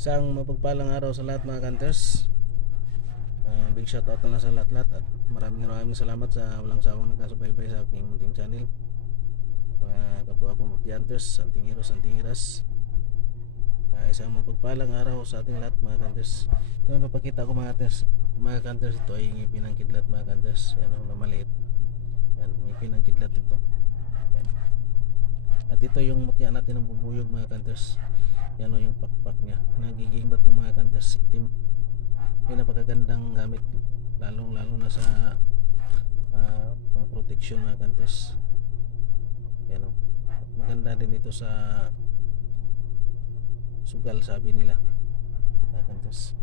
Isang mapagpalang araw sa lahat mga hunters. Big shout out na lang sa lahat-lahat at maraming salamat sa walang sawang nagkasubaybay sa aking munting channel. Mga kapwa ko hunters, antingiros, antingiras. Isang mapagpalang araw sa ating lahat mga hunters. Ito yung papakita ko mga hunters, ito ay ngipin ng kidlat mga hunters. Yan ang maliit. Yan, ngipin ng kidlat ito. Yan. At ito yung mutya natin ng bubuyog mga hunters. Yan o yung pakpak niya. Nagiging ba itong mga hunters? Itim. May napakagandang gamit, lalong lalo na sa pang protection mga hunters. Yan o. Maganda din ito sa sugal, sabi nila mga hunters.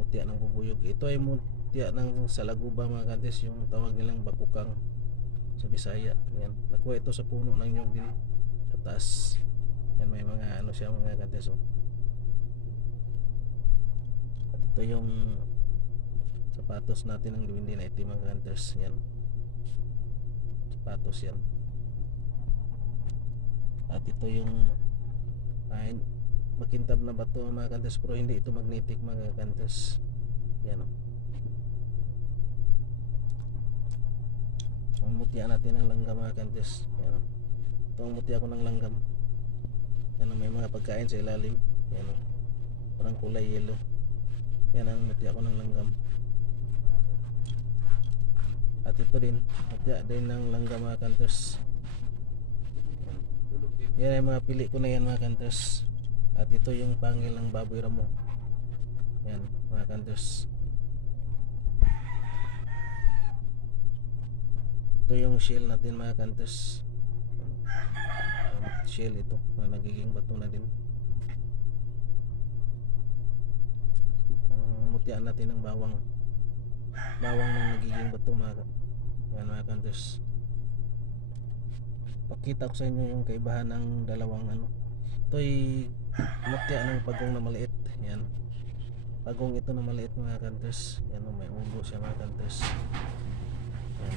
Mutya ng bubuyog. Ito ay mutya ng salaguba mga hunters, yung tawag nilang bakukang sa Bisaya. Yan. Nakuha ito sa puno ng nyog din sa taas. Yan, may mga ano siya mga hunters oh. At ito yung sapatos natin ng duwindi na itim mga hunters. Yan, sapatos yan. At ito yung makintab na bato mga hunters, pero hindi ito magnetic mga hunters. Yan o. Ang mutya natin ng langgam mga hunters. Yan o. Ito ang mutya ko ng langgam. Yan o, may mga pagkain sa ilalim. Yan o, parang kulay yellow. Yan ang mutya ko ng langgam. At ito din, mutya din ng langgam mga hunters. Yan ay mga pili ko na yan mga hunters. At ito yung pangil ng baboy ramo. Yan mga hunters. Ito yung shell natin mga hunters. Shell ito na nagiging bato na din. Ang mutya natin ng bawang na nagiging bato mga hunters. Pakita ko sa inyo yung kaibahan ng dalawang ano. Ito ay mutya ng pagong na maliit. Yan, pagong ito na maliit mga hunters. Yan, may ulo siya mga hunters. Yan.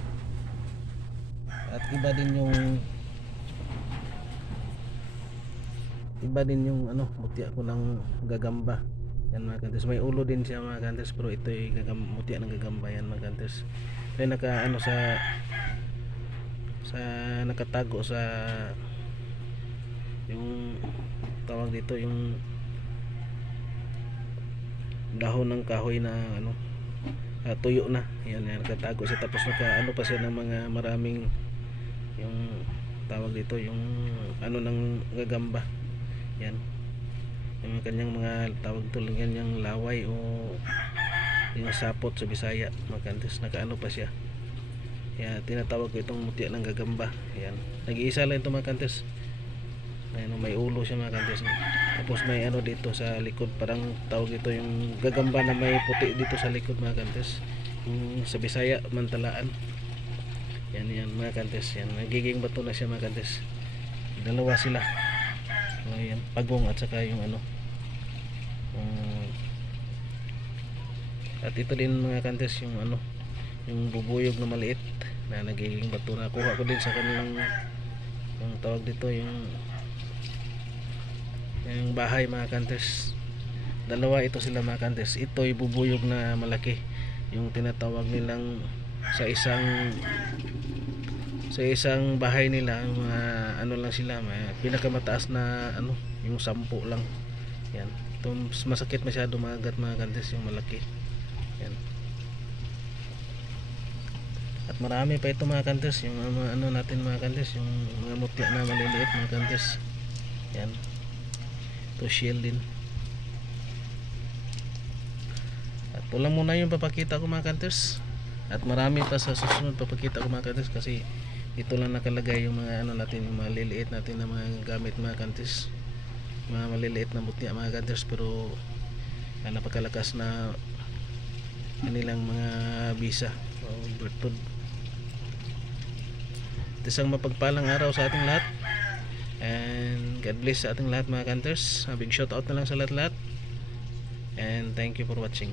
At iba din yung ano, mutya ko ng gagamba. Yan mga hunters, may ulo din siya mga hunters, pero ito ay mutya ng gagamba. Yan mga hunters. Kaya naka ano sa nakatago sa yung tawag dito, yung dahon ng kahoy na ano, tuyo na. Yan, nakatago siya, tapos naka ano pa siya ng mga maraming yung tawag dito, yung ano ng gagamba. Yan, yung kanyang mga tawag dito lang yan, yung laway o yung sapot sa Bisaya mga hunters. Naka ano pa siya. Yan, tinatawag ko itong mutya ng gagamba. Yan, nag-iisa lang ito mga hunters. Ayan, may ulo siya mga hunters. Tapos may ano dito sa likod, parang tawag ito yung gagamba na may puti dito sa likod mga hunters. Sa Bisaya, mantalaan. Yan mga hunters. Yan, nagiging bato na siya mga hunters. Dalawa sila. Ayan, pagong at saka yung ano. At ito din mga hunters, yung ano, yung bubuyog na maliit na nagiging bato na kuha ko din sa kanilang yung tawag dito, yung bahay mga hunters. Dalawa ito sila mga hunters. Ito ay bubuyog na malaki, yung tinatawag nilang sa isang bahay nila, mga ano lang sila, may pinakamataas na ano, yung 10 lang. Yan, ito masakit masyado maagat mga hunters, yung malaki. Yan. At marami pa ito mga hunters, yung ano natin mga hunters, yung mga mutya na maliliit mga hunters. Yan, ito shell din. At ito lang muna yung papakita ko mga hunters. At marami pa sa susunod papakita ko mga hunters, kasi ito lang nakalagay yung mga ano natin, yung maliliit natin na mga gamit mga hunters. Mga maliliit na mutya mga hunters, pero napakalakas na kanilang mga bisa o bertud. Isang mapagpalang araw sa ating lahat, and God bless sa ating lahat mga hunters. Big shout out na lang sa lahat-lahat, and thank you for watching.